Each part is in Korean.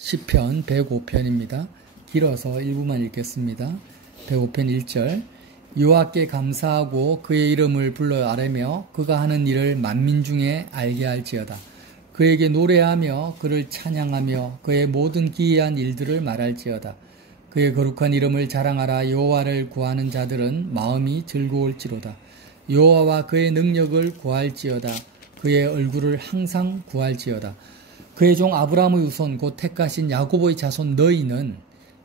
시편 105편입니다. 길어서 일부만 읽겠습니다. 105편 1절 여호와께 감사하고 그의 이름을 불러 아뢰며 그가 하는 일을 만민 중에 알게 할지어다. 그에게 노래하며 그를 찬양하며 그의 모든 기이한 일들을 말할지어다. 그의 거룩한 이름을 자랑하라. 여호와를 구하는 자들은 마음이 즐거울지로다. 여호와와 그의 능력을 구할지어다. 그의 얼굴을 항상 구할지어다. 그의 종 아브라함의 후손 곧 택하신 야곱의 자손 너희는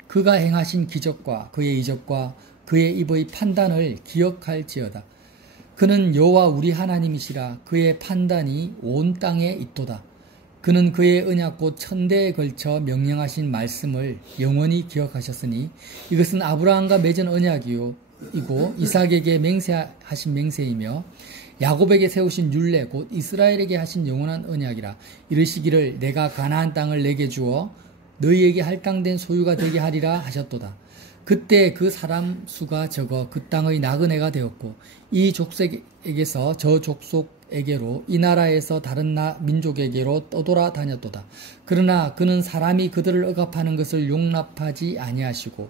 그가 행하신 기적과 그의 이적과 그의 입의 판단을 기억할지어다. 그는 여호와 우리 하나님이시라. 그의 판단이 온 땅에 있도다. 그는 그의 언약 곧 천대에 걸쳐 명령하신 말씀을 영원히 기억하셨으니 이것은 아브라함과 맺은 언약이요 이고 이삭에게 맹세하신 맹세이며 야곱에게 세우신 율례 곧 이스라엘에게 하신 영원한 언약이라. 이르시기를 내가 가나안 땅을 내게 주어 너희에게 할당된 소유가 되게 하리라 하셨도다. 그때 그 사람 수가 적어 그 땅의 나그네가 되었고 이 족속에게서 저 족속에게로 이 나라에서 다른 민족에게로 떠돌아 다녔도다. 그러나 그는 사람이 그들을 억압하는 것을 용납하지 아니하시고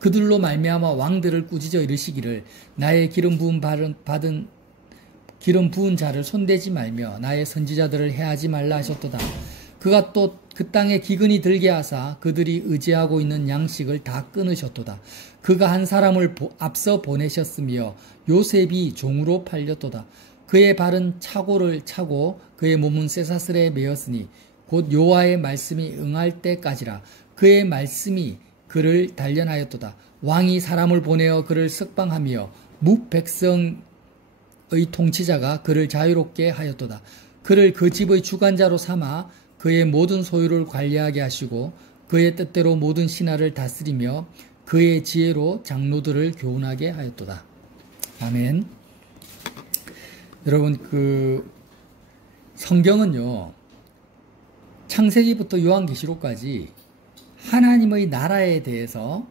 그들로 말미암아 왕들을 꾸짖어 이르시기를 나의 기름 부은 자를 손대지 말며 나의 선지자들을 해하지 말라 하셨도다. 그가 또 그 땅에 기근이 들게 하사 그들이 의지하고 있는 양식을 다 끊으셨도다. 그가 한 사람을 앞서 보내셨으며 요셉이 종으로 팔렸도다. 그의 발은 차고를 차고 그의 몸은 쇠사슬에 매었으니 곧 여호와의 말씀이 응할 때까지라. 그의 말씀이 그를 단련하였도다. 왕이 사람을 보내어 그를 석방하며 뭇백성의 통치자가 그를 자유롭게 하였도다. 그를 그 집의 주관자로 삼아 그의 모든 소유를 관리하게 하시고 그의 뜻대로 모든 신하를 다스리며 그의 지혜로 장로들을 교훈하게 하였도다. 아멘. 여러분, 성경은요, 창세기부터 요한계시록까지 하나님의 나라에 대해서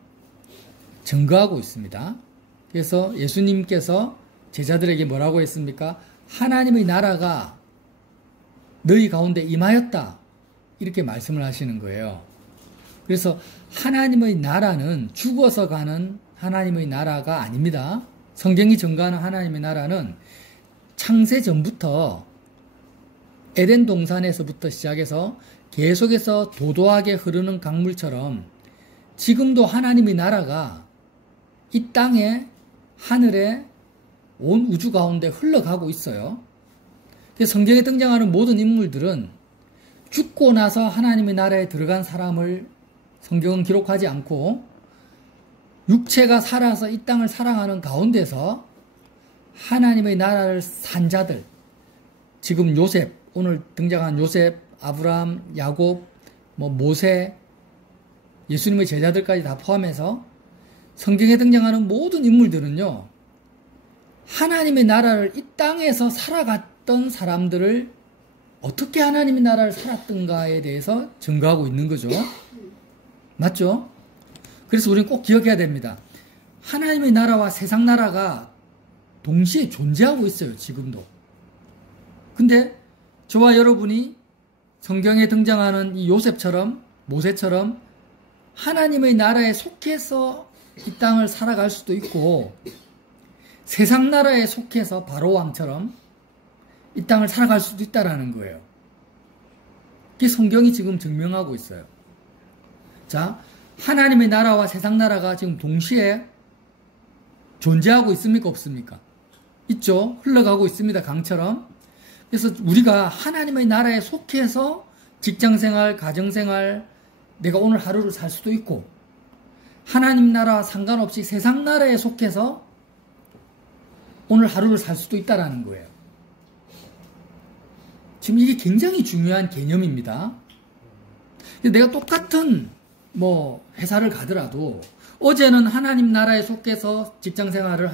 증거하고 있습니다. 그래서 예수님께서 제자들에게 뭐라고 했습니까? 하나님의 나라가 너희 가운데 임하였다. 이렇게 말씀을 하시는 거예요. 그래서 하나님의 나라는 죽어서 가는 하나님의 나라가 아닙니다. 성경이 증거하는 하나님의 나라는 창세 전부터 에덴 동산에서부터 시작해서 계속해서 도도하게 흐르는 강물처럼 지금도 하나님의 나라가 이 땅에 하늘에 온 우주 가운데 흘러가고 있어요. 성경에 등장하는 모든 인물들은 죽고 나서 하나님의 나라에 들어간 사람을 성경은 기록하지 않고 육체가 살아서 이 땅을 살아가는 가운데서 하나님의 나라를 산 자들, 지금 요셉, 오늘 등장한 요셉, 아브라함, 야곱, 모세, 예수님의 제자들까지 다 포함해서 성경에 등장하는 모든 인물들은요, 하나님의 나라를 이 땅에서 살아갔던 사람들을 어떻게 하나님의 나라를 살았던가에 대해서 증거하고 있는 거죠. 맞죠? 그래서 우리는 꼭 기억해야 됩니다. 하나님의 나라와 세상 나라가 동시에 존재하고 있어요. 지금도. 근데 저와 여러분이 성경에 등장하는 이 요셉처럼 모세처럼 하나님의 나라에 속해서 이 땅을 살아갈 수도 있고 세상 나라에 속해서 바로 왕처럼 이 땅을 살아갈 수도 있다라는 거예요. 그게 성경이 지금 증명하고 있어요. 자, 하나님의 나라와 세상 나라가 지금 동시에 존재하고 있습니까? 없습니까? 있죠. 흘러가고 있습니다. 강처럼. 그래서 우리가 하나님의 나라에 속해서 직장생활, 가정생활, 내가 오늘 하루를 살 수도 있고 하나님 나라와 상관없이 세상 나라에 속해서 오늘 하루를 살 수도 있다라는 거예요. 지금 이게 굉장히 중요한 개념입니다. 내가 똑같은 회사를 가더라도 어제는 하나님 나라에 속해서 직장생활을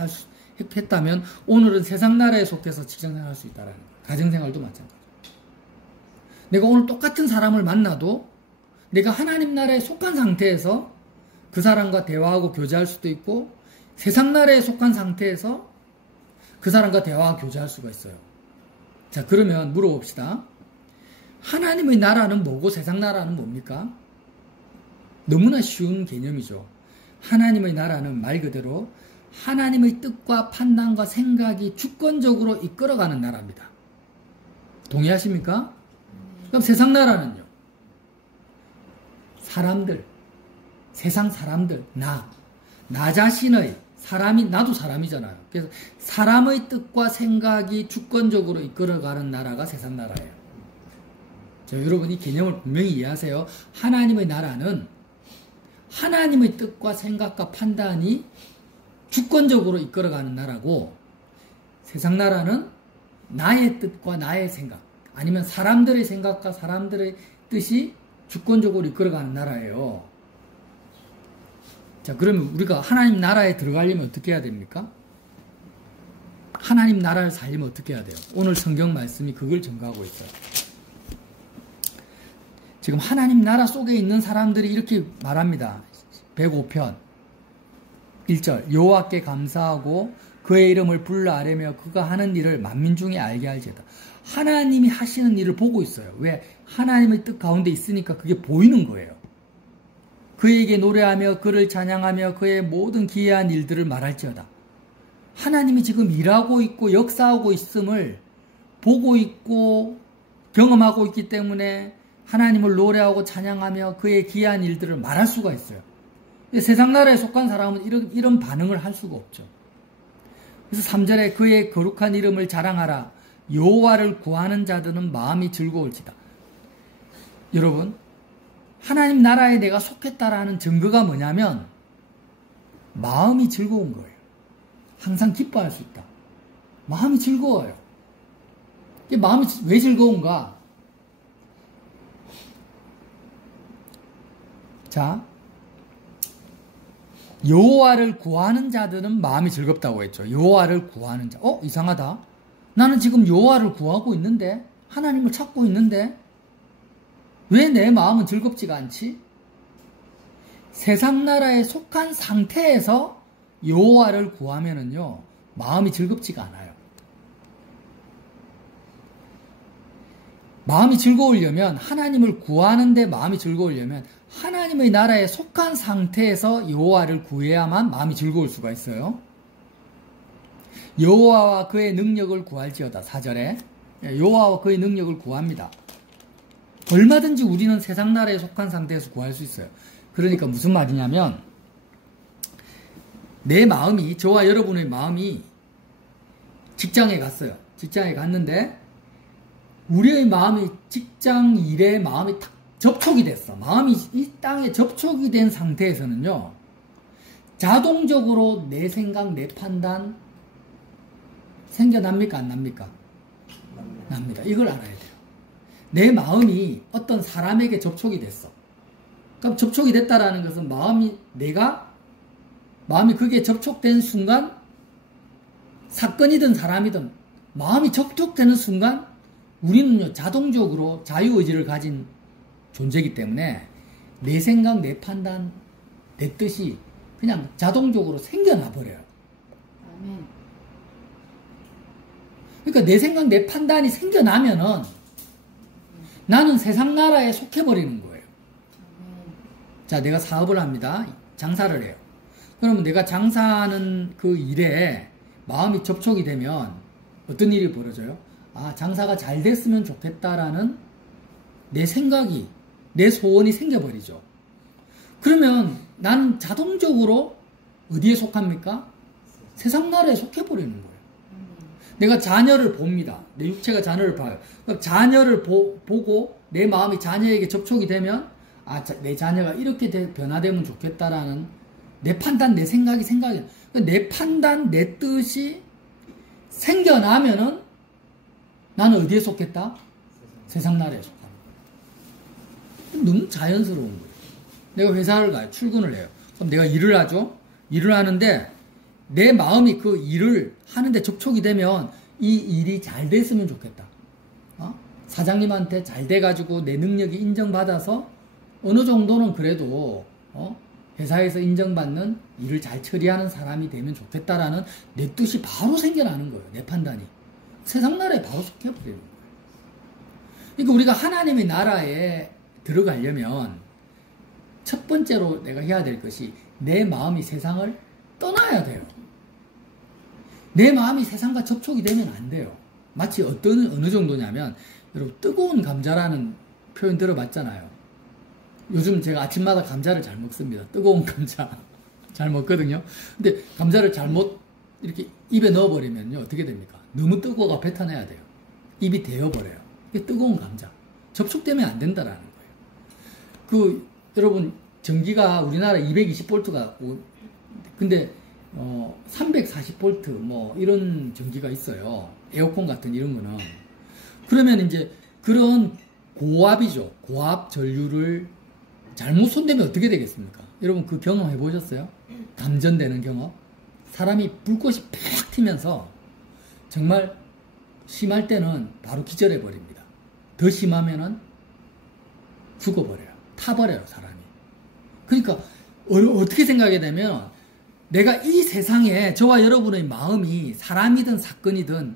했다면 오늘은 세상 나라에 속해서 직장생활을 할 수 있다라는 거예요. 가정생활도 마찬가지죠. 내가 오늘 똑같은 사람을 만나도 내가 하나님 나라에 속한 상태에서 그 사람과 대화하고 교제할 수도 있고 세상 나라에 속한 상태에서 그 사람과 대화하고 교제할 수가 있어요. 자, 그러면 물어봅시다. 하나님의 나라는 뭐고 세상 나라는 뭡니까? 너무나 쉬운 개념이죠. 하나님의 나라는 말 그대로 하나님의 뜻과 판단과 생각이 주권적으로 이끌어가는 나라입니다. 동의하십니까? 그럼 세상 나라는요? 사람들, 세상 사람들, 나 자신의 사람이, 나도 사람이잖아요. 그래서 사람의 뜻과 생각이 주권적으로 이끌어가는 나라가 세상 나라예요. 여러분 이 개념을 분명히 이해하세요. 하나님의 나라는 하나님의 뜻과 생각과 판단이 주권적으로 이끌어가는 나라고, 세상 나라는 나의 뜻과 나의 생각, 아니면 사람들의 생각과 사람들의 뜻이 주권적으로 이끌어가는 나라예요. 자, 그러면 우리가 하나님 나라에 들어가려면 어떻게 해야 됩니까? 하나님 나라를 살려면 어떻게 해야 돼요? 오늘 성경 말씀이 그걸 증거하고 있어요. 지금 하나님 나라 속에 있는 사람들이 이렇게 말합니다. 105편 1절 여호와께 감사하고 그의 이름을 불러 아뢰며 그가 하는 일을 만민 중에 알게 할지어다. 하나님이 하시는 일을 보고 있어요. 왜? 하나님의 뜻 가운데 있으니까 그게 보이는 거예요. 그에게 노래하며 그를 찬양하며 그의 모든 기이한 일들을 말할지어다. 하나님이 지금 일하고 있고 역사하고 있음을 보고 있고 경험하고 있기 때문에 하나님을 노래하고 찬양하며 그의 기이한 일들을 말할 수가 있어요. 세상 나라에 속한 사람은 이런 반응을 할 수가 없죠. 그래서 3절에 그의 거룩한 이름을 자랑하라. 여호와를 구하는 자들은 마음이 즐거울지다. 여러분, 하나님 나라에 내가 속했다라는 증거가 뭐냐면 마음이 즐거운 거예요. 항상 기뻐할 수 있다. 마음이 즐거워요. 마음이 왜 즐거운가? 자, 여호와를 구하는 자들은 마음이 즐겁다고 했죠. 여호와를 구하는 자. 이상하다. 나는 지금 여호와를 구하고 있는데, 하나님을 찾고 있는데 왜 내 마음은 즐겁지가 않지? 세상 나라에 속한 상태에서 여호와를 구하면은요, 마음이 즐겁지가 않아요. 마음이 즐거우려면, 하나님을 구하는데 마음이 즐거우려면 하나님의 나라에 속한 상태에서 여호와를 구해야만 마음이 즐거울 수가 있어요. 여호와와 그의 능력을 구할지어다. 4절에 여호와와 그의 능력을 구합니다. 얼마든지 우리는 세상 나라에 속한 상태에서 구할 수 있어요. 그러니까 무슨 말이냐면, 내 마음이, 저와 여러분의 마음이 직장에 갔어요. 직장에 갔는데 우리의 마음이 직장 일에 마음이 탁 접촉이 됐어. 마음이 이 땅에 접촉이 된 상태에서는요, 자동적으로 내 생각, 내 판단 생겨납니까? 안 납니까? 납니다. 이걸 알아야 돼요. 내 마음이 어떤 사람에게 접촉이 됐어. 그럼 접촉이 됐다라는 것은 마음이 그게 접촉된 순간, 사건이든 사람이든 마음이 접촉되는 순간 우리는요, 자동적으로 자유의지를 가진 존재이기 때문에 내 생각, 내 판단, 내 뜻이 그냥 자동적으로 생겨나 버려요. 그러니까 내 생각, 내 판단이 생겨나면은 나는 세상 나라에 속해버리는 거예요. 자, 내가 사업을 합니다. 장사를 해요. 그러면 내가 장사하는 그 일에 마음이 접촉이 되면 어떤 일이 벌어져요? 장사가 잘 됐으면 좋겠다라는 내 생각이, 내 소원이 생겨버리죠. 그러면 나는 자동적으로 어디에 속합니까? 세상 나라에 속해버리는 거예요. 내가 자녀를 봅니다. 내 육체가 자녀를 봐요. 그럼 자녀를 보고 내 마음이 자녀에게 접촉이 되면, 내 자녀가 이렇게 변화되면 좋겠다라는 내 판단, 내 생각이 내 판단, 내 뜻이 생겨나면은 나는 어디에 속했다? 세상 나라에 속합니다. 너무 자연스러운 거예요. 내가 회사를 가요. 출근을 해요. 그럼 내가 일을 하죠. 일을 하는데 내 마음이 그 일을 하는데 접촉이 되면 이 일이 잘 됐으면 좋겠다. 사장님한테 잘 돼가지고 내 능력이 인정받아서 어느 정도는 그래도 회사에서 인정받는 일을 잘 처리하는 사람이 되면 좋겠다라는 내 뜻이 바로 생겨나는 거예요. 내 판단이. 세상 나라에 바로 속해버리는 거예요. 그러니까 우리가 하나님의 나라에 들어가려면 첫 번째로 내가 해야 될 것이 내 마음이 세상을 떠나야 돼요. 내 마음이 세상과 접촉이 되면 안 돼요. 마치 어느 정도냐면, 여러분, 뜨거운 감자라는 표현 들어봤잖아요. 요즘 제가 아침마다 감자를 잘 먹습니다. 뜨거운 감자. 잘 먹거든요. 근데 감자를 잘못 이렇게 입에 넣어버리면요. 어떻게 됩니까? 너무 뜨거워가 뱉어내야 돼요. 입이 데워버려요. 이게 뜨거운 감자. 접촉되면 안 된다라는 거예요. 여러분, 전기가 우리나라 220V가, 근데, 340V, 뭐, 이런 전기가 있어요. 에어컨 같은 이런 거는. 그러면 이제 그런 고압이죠. 고압 전류를 잘못 손대면 어떻게 되겠습니까? 여러분, 그 경험 해보셨어요? 감전되는 경험? 사람이 불꽃이 팍 튀면서 정말 심할 때는 바로 기절해버립니다. 더 심하면은 죽어버려요. 타버려요, 사람이. 그러니까, 어떻게 생각하게 되면, 내가 이 세상에 저와 여러분의 마음이 사람이든 사건이든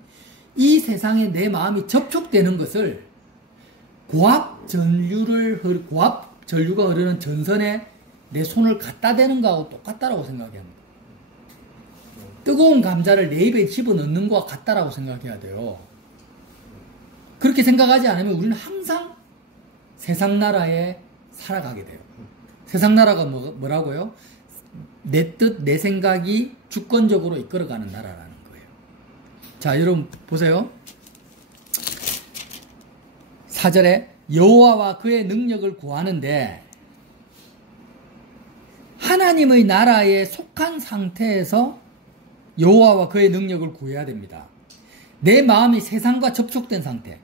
이 세상에 내 마음이 접촉되는 것을 고압 전류가 흐르는 전선에 내 손을 갖다 대는 거하고 똑같다라고 생각해야 합니다. 뜨거운 감자를 내 입에 집어넣는 거와 같다라고 생각해야 돼요. 그렇게 생각하지 않으면 우리는 항상 세상 나라에 살아가게 돼요. 세상 나라가 뭐라고요? 내 뜻, 내 생각이 주권적으로 이끌어가는 나라라는 거예요. 자, 여러분 보세요. 4절에 여호와와 그의 능력을 구하는데 하나님의 나라에 속한 상태에서 여호와와 그의 능력을 구해야 됩니다. 내 마음이 세상과 접촉된 상태,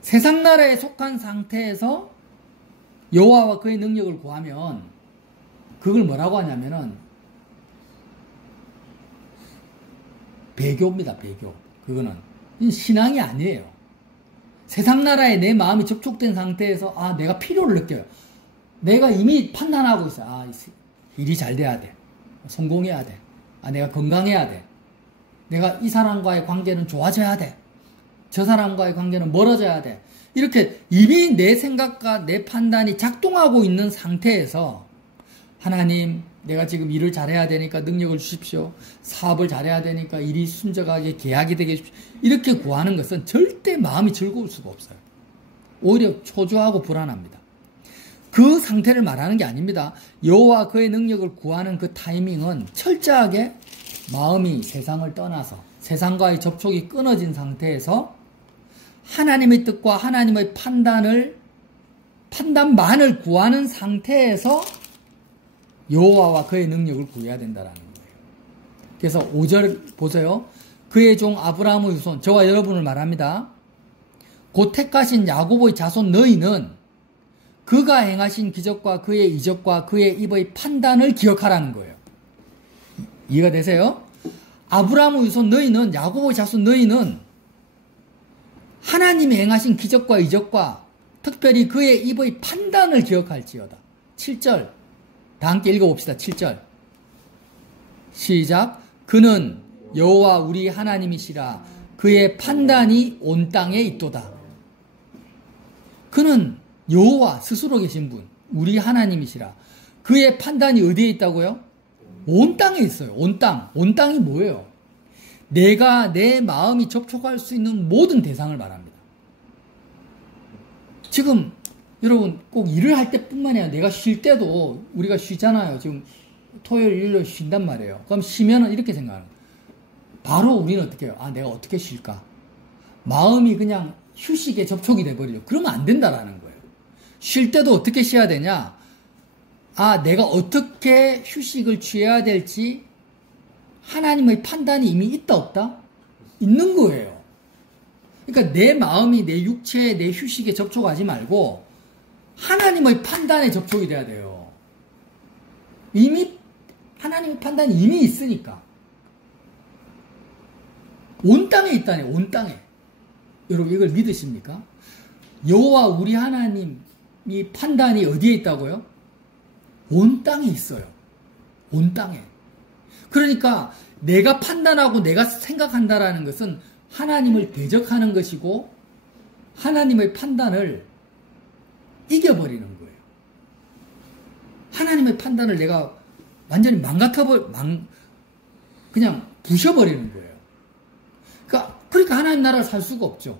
세상 나라에 속한 상태에서 여호와와 그의 능력을 구하면 그걸 뭐라고 하냐면은 배교입니다. 배교. 그거는 신앙이 아니에요. 세상 나라에 내 마음이 접촉된 상태에서 내가 필요를 느껴요. 내가 이미 판단하고 있어요. 일이 잘 돼야 돼. 성공해야 돼. 내가 건강해야 돼. 내가 이 사람과의 관계는 좋아져야 돼. 저 사람과의 관계는 멀어져야 돼. 이렇게 이미 내 생각과 내 판단이 작동하고 있는 상태에서 하나님, 내가 지금 일을 잘해야 되니까 능력을 주십시오. 사업을 잘해야 되니까 일이 순적하게 계약이 되게 해주십시오. 이렇게 구하는 것은 절대 마음이 즐거울 수가 없어요. 오히려 초조하고 불안합니다. 그 상태를 말하는 게 아닙니다. 여호와 그의 능력을 구하는 그 타이밍은 철저하게 마음이 세상을 떠나서 세상과의 접촉이 끊어진 상태에서 하나님의 뜻과 하나님의 판단만을 구하는 상태에서 여호와와 그의 능력을 구해야 된다는 거예요. 그래서 5절 보세요. 그의 종 아브라함의 후손, 저와 여러분을 말합니다. 곧 택하신 야곱의 자손 너희는 그가 행하신 기적과 그의 이적과 그의 입의 판단을 기억하라는 거예요. 이해가 되세요? 아브라함의 후손 너희는, 야곱의 자손 너희는 하나님이 행하신 기적과 이적과 특별히 그의 입의 판단을 기억할지어다. 7절 다 함께 읽어봅시다. 7절 시작. 그는 여호와 우리 하나님이시라. 그의 판단이 온 땅에 있도다. 그는 여호와 스스로 계신 분, 우리 하나님이시라. 그의 판단이 어디에 있다고요? 온 땅에 있어요. 온 땅. 온 땅이 뭐예요? 내가 내 마음이 접촉할 수 있는 모든 대상을 말합니다. 지금 여러분 꼭 일을 할 때뿐만 아니라 내가 쉴 때도 우리가 쉬잖아요. 지금 토요일, 일요일 쉰단 말이에요. 그럼 쉬면은 이렇게 생각하는 거예요. 바로 우리는 어떻게 해요? 내가 어떻게 쉴까? 마음이 그냥 휴식에 접촉이 돼버리죠. 그러면 안 된다라는 거예요. 쉴 때도 어떻게 쉬어야 되냐? 내가 어떻게 휴식을 취해야 될지 하나님의 판단이 이미 있다 없다? 있는 거예요. 그러니까 내 마음이 내 육체에 내 휴식에 접촉하지 말고 하나님의 판단에 접촉이 돼야 돼요. 이미 하나님의 판단이 이미 있으니까. 온 땅에 있다네. 온 땅에. 여러분 이걸 믿으십니까? 여호와 우리 하나님이 판단이 어디에 있다고요? 온 땅에 있어요. 온 땅에. 그러니까 내가 판단하고 내가 생각한다라는 것은 하나님을 대적하는 것이고 하나님의 판단을 이겨버리는 거예요. 하나님의 판단을 내가 완전히 그냥 부셔버리는 거예요. 그러니까 하나님 나라를 살 수가 없죠.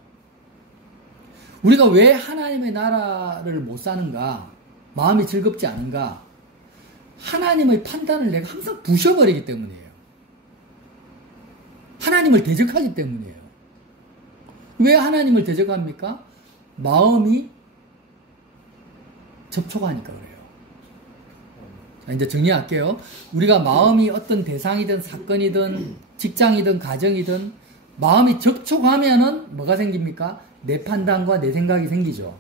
우리가 왜 하나님의 나라를 못 사는가? 마음이 즐겁지 않은가? 하나님의 판단을 내가 항상 부셔버리기 때문이에요. 하나님을 대적하기 때문이에요. 왜 하나님을 대적합니까? 마음이 접촉하니까 그래요. 자, 이제 정리할게요. 우리가 마음이 어떤 대상이든 사건이든 직장이든 가정이든 마음이 접촉하면은 뭐가 생깁니까? 내 판단과 내 생각이 생기죠.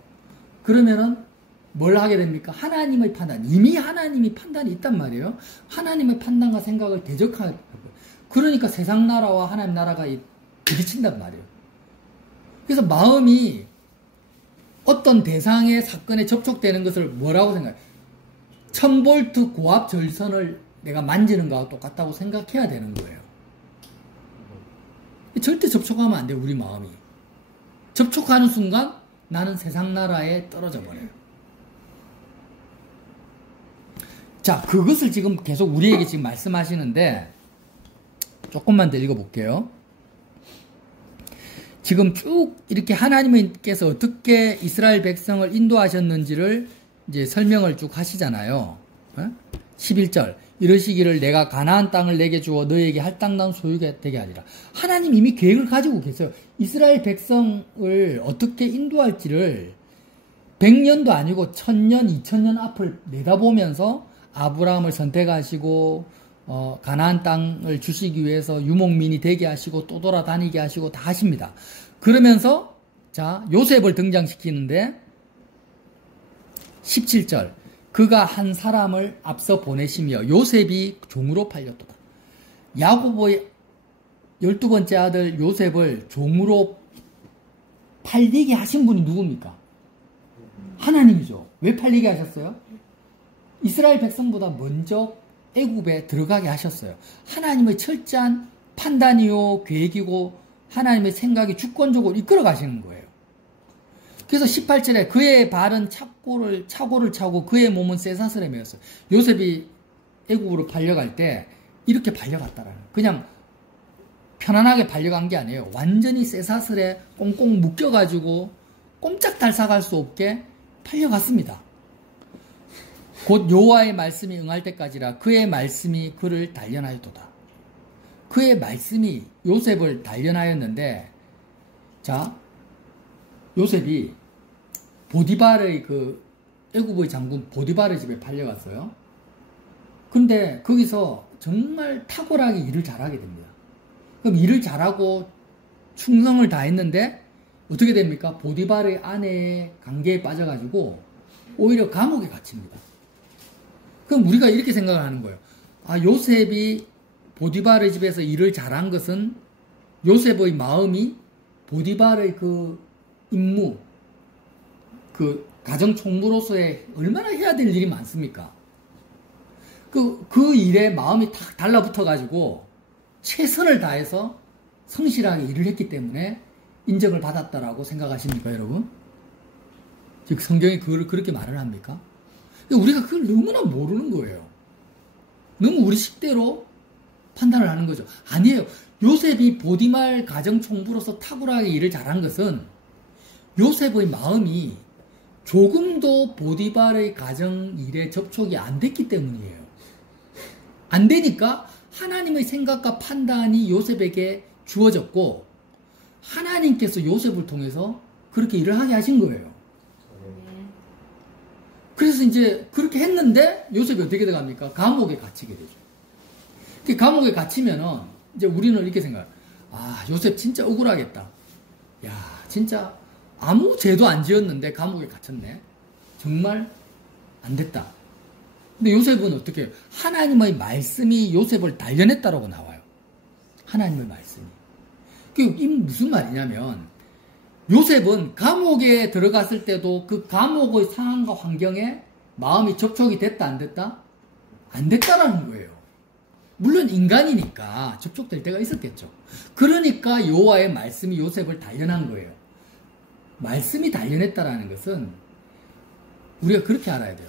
그러면은 뭘 하게 됩니까? 하나님의 판단. 이미 하나님이 판단이 있단 말이에요. 하나님의 판단과 생각을 대적하는 거예요. 그러니까 세상 나라와 하나님 나라가 부딪힌단 말이에요. 그래서 마음이 어떤 대상의 사건에 접촉되는 것을 뭐라고 생각해요? 1000V 고압 절선을 내가 만지는 거하고 똑같다고 생각해야 되는 거예요. 절대 접촉하면 안 돼요, 우리 마음이. 접촉하는 순간 나는 세상 나라에 떨어져 버려요. 자, 그것을 지금 계속 우리에게 지금 말씀하시는데 조금만 더 읽어볼게요. 지금 쭉 이렇게 하나님께서 어떻게 이스라엘 백성을 인도하셨는지를 이제 설명을 쭉 하시잖아요. 11절 이러시기를 내가 가나안 땅을 내게 주어 너에게 할당당 소유가 되게 하리라. 하나님 이미 계획을 가지고 계세요. 이스라엘 백성을 어떻게 인도할지를 100년도 아니고 1000년, 2000년 앞을 내다보면서 아브라함을 선택하시고 가나안 땅을 주시기 위해서 유목민이 되게 하시고 또 돌아다니게 하시고 다 하십니다. 그러면서 자 요셉을 등장시키는데 17절 그가 한 사람을 앞서 보내시며 요셉이 종으로 팔렸도다. 야고보의 12번째 아들 요셉을 종으로 팔리게 하신 분이 누굽니까? 하나님이죠. 왜 팔리게 하셨어요? 이스라엘 백성보다 먼저 애굽에 들어가게 하셨어요. 하나님의 철저한 판단이요 계획이고 하나님의 생각이 주권적으로 이끌어 가시는 거예요. 그래서 18절에 그의 발은 차고를 차고 그의 몸은 쇠사슬에 매였어요. 요셉이 애굽으로 팔려갈 때 이렇게 팔려갔다라는 그냥 편안하게 팔려간 게 아니에요. 완전히 쇠사슬에 꽁꽁 묶여가지고 꼼짝달싹할 수 없게 팔려갔습니다. 곧 여호와의 말씀이 응할 때까지라 그의 말씀이 그를 단련하였도다. 그의 말씀이 요셉을 단련하였는데 자 요셉이 보디발의 그 애굽의 장군 보디발의 집에 팔려갔어요. 근데 거기서 정말 탁월하게 일을 잘하게 됩니다. 그럼 일을 잘하고 충성을 다했는데 어떻게 됩니까? 보디발의 아내의 관계에 빠져가지고 오히려 감옥에 갇힙니다. 그럼 우리가 이렇게 생각을 하는 거예요. 아, 요셉이 보디발의 집에서 일을 잘한 것은 요셉의 마음이 보디발의 그 임무, 그 가정총무로서의 얼마나 해야 될 일이 많습니까? 그 일에 마음이 탁 달라붙어가지고 최선을 다해서 성실하게 일을 했기 때문에 인정을 받았다라고 생각하십니까, 여러분? 즉, 성경이 그렇게 말을 합니까? 우리가 그걸 너무나 모르는 거예요. 너무 우리 식대로 판단을 하는 거죠. 아니에요. 요셉이 보디말 가정총부로서 탁월하게 일을 잘한 것은 요셉의 마음이 조금도 보디발의 가정 일에 접촉이 안 됐기 때문이에요. 안 되니까 하나님의 생각과 판단이 요셉에게 주어졌고 하나님께서 요셉을 통해서 그렇게 일을 하게 하신 거예요. 그래서 이제 그렇게 했는데 요셉이 어떻게 들어갑니까? 감옥에 갇히게 되죠. 감옥에 갇히면은 이제 우리는 이렇게 생각해요. 아, 요셉 진짜 억울하겠다. 야, 진짜 아무 죄도 안 지었는데 감옥에 갇혔네. 정말 안 됐다. 근데 요셉은 어떻게 해요? 하나님의 말씀이 요셉을 단련했다라고 나와요. 하나님의 말씀이. 그게 무슨 말이냐면 요셉은 감옥에 들어갔을 때도 그 감옥의 상황과 환경에 마음이 접촉이 됐다 안 됐다? 안 됐다라는 거예요. 물론 인간이니까 접촉될 때가 있었겠죠. 그러니까 여호와의 말씀이 요셉을 단련한 거예요. 말씀이 단련했다라는 것은 우리가 그렇게 알아야 돼요.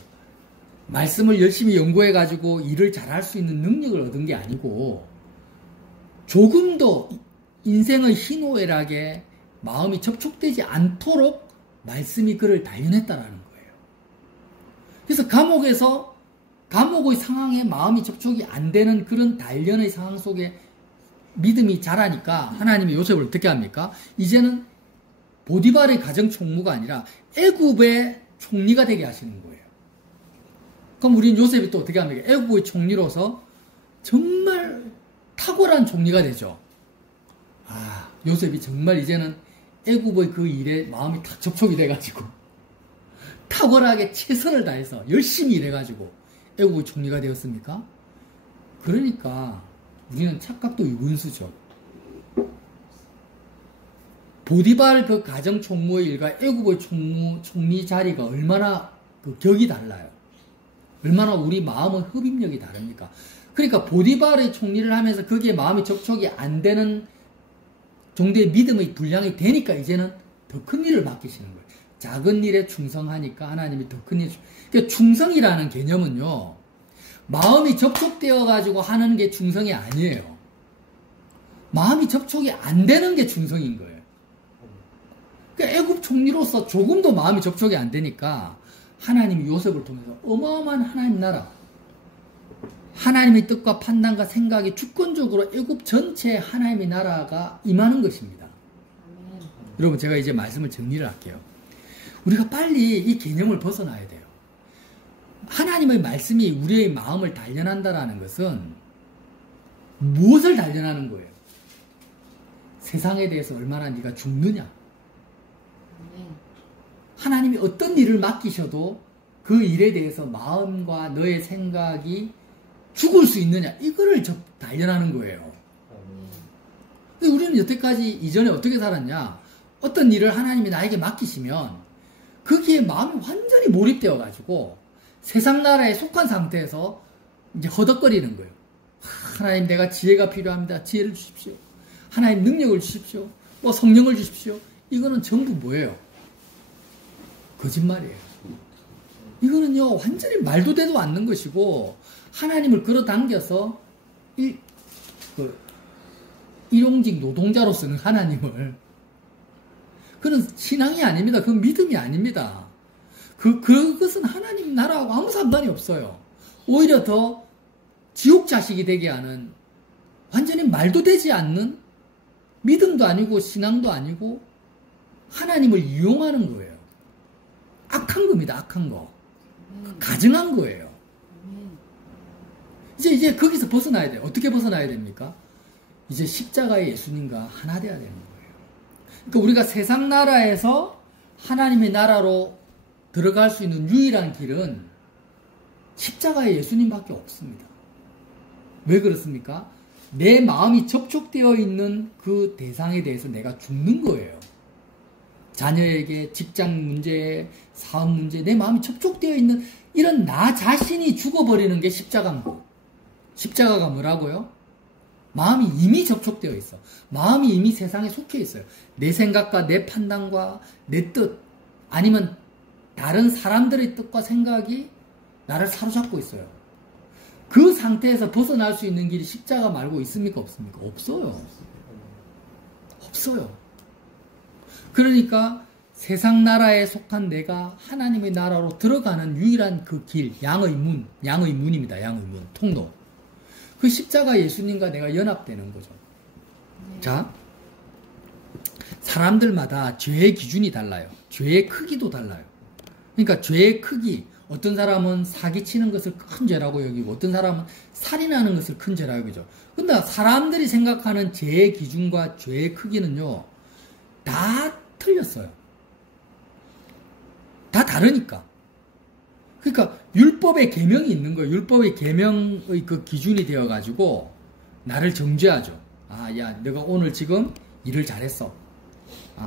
말씀을 열심히 연구해가지고 일을 잘할 수 있는 능력을 얻은 게 아니고 조금도 인생의 희노애락에 마음이 접촉되지 않도록 말씀이 그를 단련했다라는 거예요. 그래서 감옥의 상황에 마음이 접촉이 안 되는 그런 단련의 상황 속에 믿음이 자라니까 하나님이 요셉을 어떻게 합니까? 이제는 보디발의 가정 총무가 아니라 애굽의 총리가 되게 하시는 거예요. 그럼 우리는 요셉이 또 어떻게 합니까? 애굽의 총리로서 정말 탁월한 총리가 되죠. 요셉이 정말 이제는 애굽의 그 일에 마음이 탁 접촉이 돼가지고 탁월하게 최선을 다해서 열심히 일해가지고 애굽의 총리가 되었습니까? 그러니까 우리는 착각도 유근수죠. 보디발 그 가정 총무의 일과 애굽의 총리 자리가 얼마나 그 격이 달라요. 얼마나 우리 마음의 흡입력이 다릅니까? 그러니까 보디발의 총리를 하면서 거기에 마음이 접촉이 안 되는 정도의 믿음의 분량이 되니까 이제는 더 큰 일을 맡기시는 거예요. 작은 일에 충성하니까 하나님이 더 큰 일. 그러니까 충성이라는 개념은요, 마음이 접촉되어 가지고 하는 게 충성이 아니에요. 마음이 접촉이 안 되는 게 충성인 거예요. 그러니까 애굽 총리로서 조금도 마음이 접촉이 안 되니까 하나님이 요셉을 통해서 어마어마한 하나님 나라, 하나님의 뜻과 판단과 생각이 주권적으로 애굽 전체에 하나님의 나라가 임하는 것입니다. 여러분, 제가 이제 말씀을 정리를 할게요. 우리가 빨리 이 개념을 벗어나야 돼요. 하나님의 말씀이 우리의 마음을 단련한다라는 것은 무엇을 단련하는 거예요? 세상에 대해서 얼마나 네가 죽느냐? 하나님이 어떤 일을 맡기셔도 그 일에 대해서 마음과 너의 생각이 죽을 수 있느냐? 이거를 단련하는 거예요. 근데 우리는 여태까지 이전에 어떻게 살았냐? 어떤 일을 하나님이 나에게 맡기시면 거기에 마음이 완전히 몰입되어 가지고 세상 나라에 속한 상태에서 이제 허덕거리는 거예요. 하나님, 내가 지혜가 필요합니다. 지혜를 주십시오. 하나님, 능력을 주십시오. 뭐 성령을 주십시오. 이거는 전부 뭐예요? 거짓말이에요. 이거는요, 완전히 말도 되도 않는 것이고, 하나님을 끌어당겨서 일용직 노동자로서는 하나님을, 그건 신앙이 아닙니다. 그건 믿음이 아닙니다. 그것은 하나님 나라하고 아무 상관이 없어요. 오히려 더 지옥 자식이 되게 하는, 완전히 말도 되지 않는, 믿음도 아니고 신앙도 아니고 하나님을 이용하는 거예요. 악한 겁니다. 악한 거. 가증한 거예요. 이제 거기서 벗어나야 돼요. 어떻게 벗어나야 됩니까? 이제 십자가의 예수님과 하나 돼야 되는 거예요. 그러니까 우리가 세상 나라에서 하나님의 나라로 들어갈 수 있는 유일한 길은 십자가의 예수님밖에 없습니다. 왜 그렇습니까? 내 마음이 접촉되어 있는 그 대상에 대해서 내가 죽는 거예요. 자녀에게, 직장 문제, 사업 문제, 내 마음이 접촉되어 있는 이런 나 자신이 죽어버리는 게 십자가인 거. 십자가가 뭐라고요? 마음이 이미 접촉되어 있어. 마음이 이미 세상에 속해 있어요. 내 생각과 내 판단과 내 뜻, 아니면 다른 사람들의 뜻과 생각이 나를 사로잡고 있어요. 그 상태에서 벗어날 수 있는 길이 십자가 말고 있습니까? 없습니까? 없어요. 없어요. 그러니까 세상 나라에 속한 내가 하나님의 나라로 들어가는 유일한 그 길, 양의 문입니다. 양의 문, 통로. 그 십자가 예수님과 내가 연합되는 거죠. 자, 사람들마다 죄의 기준이 달라요. 죄의 크기도 달라요. 그러니까 죄의 크기, 어떤 사람은 사기치는 것을 큰 죄라고 여기고 어떤 사람은 살인하는 것을 큰 죄라고 여기죠. 근데 사람들이 생각하는 죄의 기준과 죄의 크기는요, 다 틀렸어요. 다 다르니까. 그러니까 율법의 계명이 있는 거예요. 율법의 계명의 그 기준이 되어가지고 나를 정죄하죠. 아, 야, 너가 오늘 지금 일을 잘했어.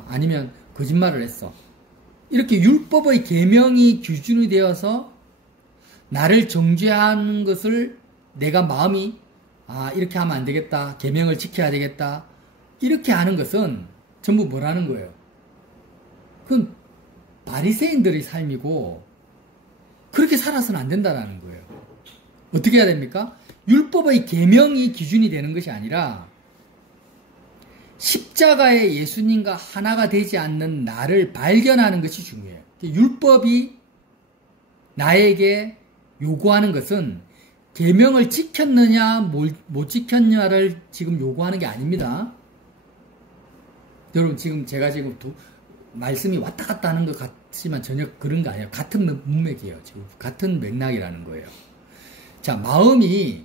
아니면 거짓말을 했어. 이렇게 율법의 계명이 기준이 되어서 나를 정죄하는 것을 내가 마음이 이렇게 하면 안 되겠다. 계명을 지켜야 되겠다. 이렇게 하는 것은 전부 뭐라는 거예요? 그건 바리새인들의 삶이고 그렇게 살아서는 안 된다라는 거예요. 어떻게 해야 됩니까? 율법의 계명이 기준이 되는 것이 아니라 십자가의 예수님과 하나가 되지 않는 나를 발견하는 것이 중요해요. 율법이 나에게 요구하는 것은 계명을 지켰느냐 못 지켰느냐를 지금 요구하는 게 아닙니다. 여러분 지금 제가 지금 말씀이 왔다 갔다 하는 것 같지만 전혀 그런 거 아니에요. 같은 문맥이에요. 지금 같은 맥락이라는 거예요. 자, 마음이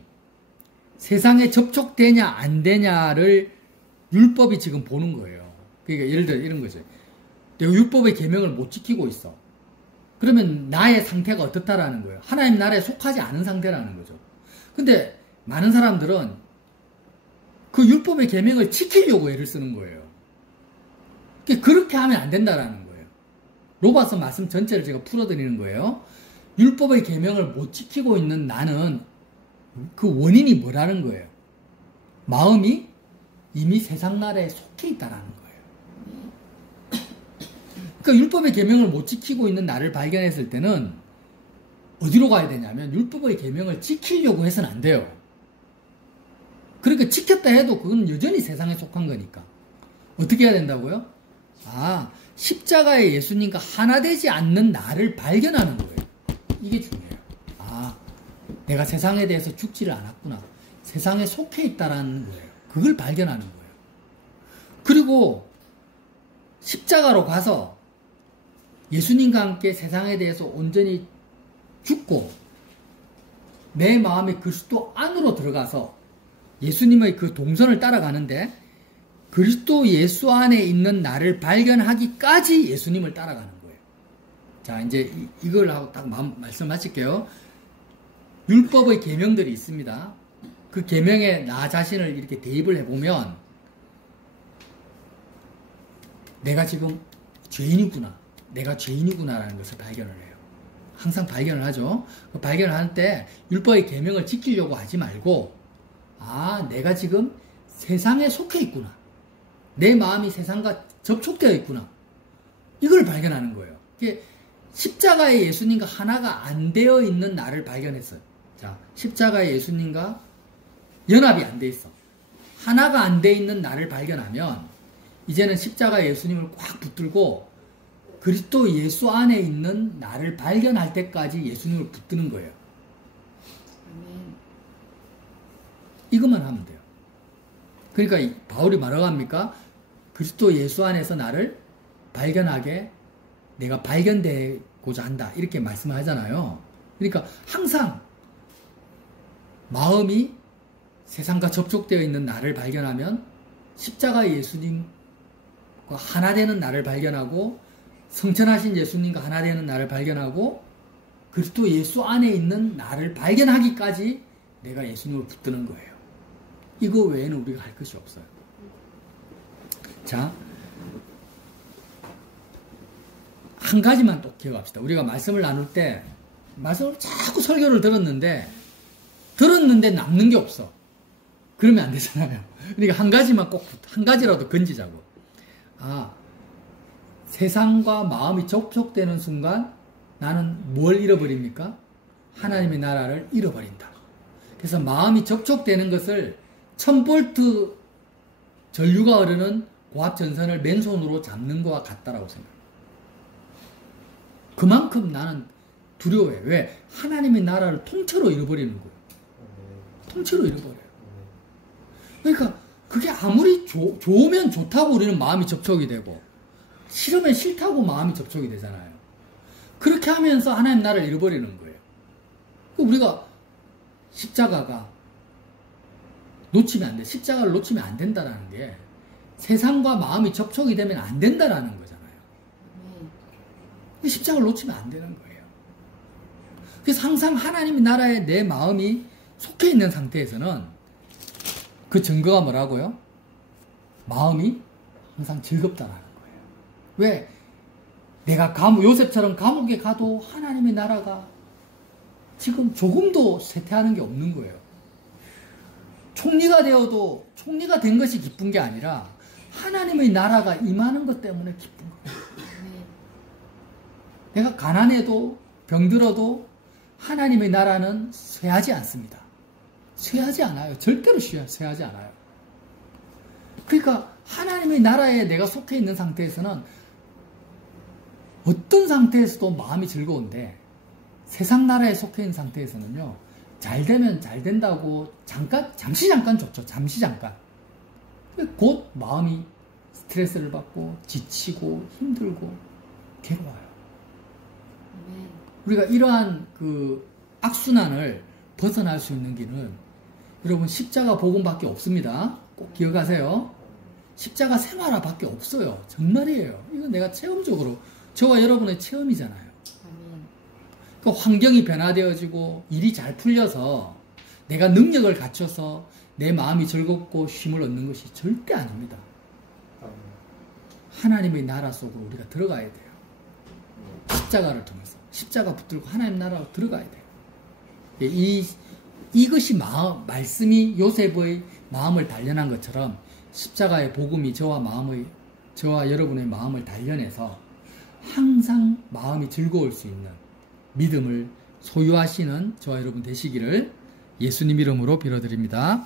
세상에 접촉되냐 안 되냐를 율법이 지금 보는 거예요. 그러니까 예를 들어 이런 거죠. 내가 율법의 계명을 못 지키고 있어. 그러면 나의 상태가 어떻다라는 거예요. 하나님 나라에 속하지 않은 상태라는 거죠. 근데 많은 사람들은 그 율법의 계명을 지키려고 애를 쓰는 거예요. 그렇게 하면 안 된다라는 거예요. 로마서 말씀 전체를 제가 풀어드리는 거예요. 율법의 계명을 못 지키고 있는 나는 그 원인이 뭐라는 거예요. 마음이 이미 세상 나라에 속해 있다라는 거예요. 그러니까 율법의 계명을 못 지키고 있는 나를 발견했을 때는 어디로 가야 되냐면 율법의 계명을 지키려고 해서는 안 돼요. 그러니까 지켰다 해도 그건 여전히 세상에 속한 거니까. 어떻게 해야 된다고요? 십자가의 예수님과 하나 되지 않는 나를 발견하는 거예요. 이게 중요해요. 내가 세상에 대해서 죽지를 않았구나. 세상에 속해 있다라는 거예요. 그걸 발견하는 거예요. 그리고 십자가로 가서 예수님과 함께 세상에 대해서 온전히 죽고 내 마음에 그리스도 안으로 들어가서 예수님의 그 동선을 따라가는데 그리스도 예수 안에 있는 나를 발견하기까지 예수님을 따라가는 거예요. 자, 이제 이걸 하고 딱 말씀 마칠게요. 율법의 계명들이 있습니다. 그 계명에 나 자신을 이렇게 대입을 해보면 내가 지금 죄인이구나. 내가 죄인이구나라는 것을 발견을 해요. 항상 발견을 하죠. 그 발견을 할 때 율법의 계명을 지키려고 하지 말고 내가 지금 세상에 속해 있구나. 내 마음이 세상과 접촉되어 있구나. 이걸 발견하는 거예요. 이게 십자가의 예수님과 하나가 안 되어 있는 나를 발견했어요. 자, 십자가의 예수님과 연합이 안 돼 있어. 하나가 안 돼 있는 나를 발견하면 이제는 십자가의 예수님을 꽉 붙들고 그리스도 예수 안에 있는 나를 발견할 때까지 예수님을 붙드는 거예요. 이것만 하면 돼요. 그러니까 바울이 뭐라고 합니까? 그리스도 예수 안에서 나를 발견하게 내가 발견되고자 한다. 이렇게 말씀을 하잖아요. 그러니까 항상 마음이 세상과 접촉되어 있는 나를 발견하면 십자가의 예수님과 하나 되는 나를 발견하고 성천하신 예수님과 하나 되는 나를 발견하고 그리스도 예수 안에 있는 나를 발견하기까지 내가 예수님을 붙드는 거예요. 이거 외에는 우리가 할 것이 없어요. 자, 한 가지만 또 기억합시다. 우리가 말씀을 나눌 때 말씀을 자꾸 설교를 들었는데 남는 게 없어. 그러면 안 되잖아요. 그러니까 한 가지만 꼭, 한 가지라도 건지자고. 세상과 마음이 접촉되는 순간 나는 뭘 잃어버립니까? 하나님의 나라를 잃어버린다. 그래서 마음이 접촉되는 것을 1000V 전류가 흐르는 고압전선을 맨손으로 잡는 것과 같다라고 생각해요. 그만큼 나는 두려워해. 왜? 하나님의 나라를 통째로 잃어버리는 거예요. 통째로 잃어버려요. 그러니까 그게 아무리 좋으면 좋다고 우리는 마음이 접촉이 되고 싫으면 싫다고 마음이 접촉이 되잖아요. 그렇게 하면서 하나님 나라를 잃어버리는 거예요. 우리가 십자가가 놓치면 안 돼. 십자가를 놓치면 안 된다라는 게 세상과 마음이 접촉이 되면 안 된다라는 거잖아요. 십자가를 놓치면 안 되는 거예요. 그래서 항상 하나님의 나라에 내 마음이 속해 있는 상태에서는 그 증거가 뭐라고요? 마음이 항상 즐겁다라는 거예요. 왜? 내가 요셉처럼 감옥에 가도 하나님의 나라가 지금 조금도 쇠퇴하는 게 없는 거예요. 총리가 되어도 총리가 된 것이 기쁜 게 아니라 하나님의 나라가 임하는 것 때문에 기쁜 거예요. 내가 가난해도 병들어도 하나님의 나라는 쇠하지 않습니다. 쇠하지 않아요. 절대로 쇠하지 않아요. 그러니까 하나님의 나라에 내가 속해 있는 상태에서는 어떤 상태에서도 마음이 즐거운데 세상 나라에 속해 있는 상태에서는요, 잘 되면 잘 된다고 잠시 잠깐 좋죠. 잠시 잠깐. 곧 마음이 스트레스를 받고 지치고 힘들고 괴로워요. 우리가 이러한 그 악순환을 벗어날 수 있는 길은 여러분 십자가 복음밖에 없습니다. 꼭 기억하세요. 십자가 생활화밖에 없어요. 정말이에요. 이건 내가 체험적으로 저와 여러분의 체험이잖아요. 그 환경이 변화되어지고 일이 잘 풀려서 내가 능력을 갖춰서 내 마음이 즐겁고 쉼을 얻는 것이 절대 아닙니다. 하나님의 나라 속으로 우리가 들어가야 돼요. 십자가를 통해서. 십자가 붙들고 하나님 나라로 들어가야 돼요. 이것이 말씀이 요셉의 마음을 단련한 것처럼 십자가의 복음이 저와 여러분의 마음을 단련해서 항상 마음이 즐거울 수 있는 믿음을 소유하시는 저와 여러분 되시기를 예수님 이름으로 빌어드립니다.